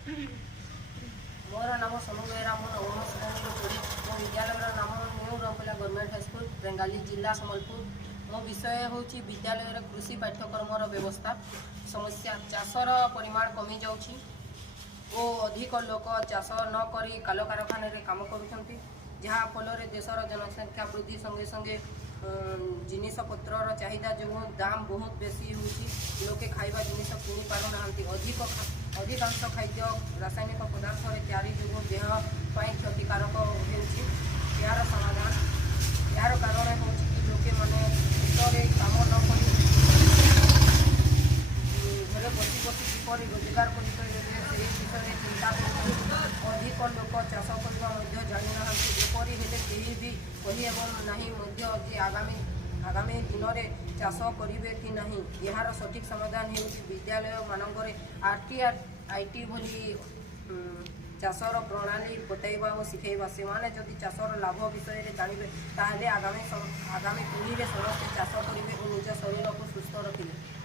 मोर नाम सोनू बेहरा मु नवम श्रेणी पढ़ी मो विद्यालय नाम न्यू रंपला गवर्नमेंट हाईस्कल रेंगाली जिला सम्बलपुर। मो विषय हूँ विद्यालय कृषि पाठ्यक्रम व्यवस्था समस्या चाषर परिमाण कमी जाऊँगी और अधिक लोक चाष नक कल कारखान काम कर जहाँफल देशर जनसंख्या वृद्धि संगे संगे जिनपतर चाहिदा जो दाम बहुत बेसी हो लोके खाइबा जिनिस किनि पारु नाहंती अधिकांश खाद्य रासायनिक पदार्थ तैयारी जो देह क्षतिकारक होउछि। यार समाधान यार कारण हूँ कि लोके मैंने क्षेत्र में काम न कर घरे बसी बसी किपर रोजगार कर विषय चिंता कर अधिक लोक चाष करने जानी ना एपरी हेले कहीं भी कहीना जे आगामी दिन में चाष करेंगे कि नहीं यार सठिक समाधान हो विद्यालय मानक आईटी भली चाषर प्रणाली बताइबा और शिखेबा से जदि चाषर लाभ विषय में जानवे ताहले आगामी पीढ़ी में समस्ते चाष करेंगे और निज शरीर को सुस्थ रखिए।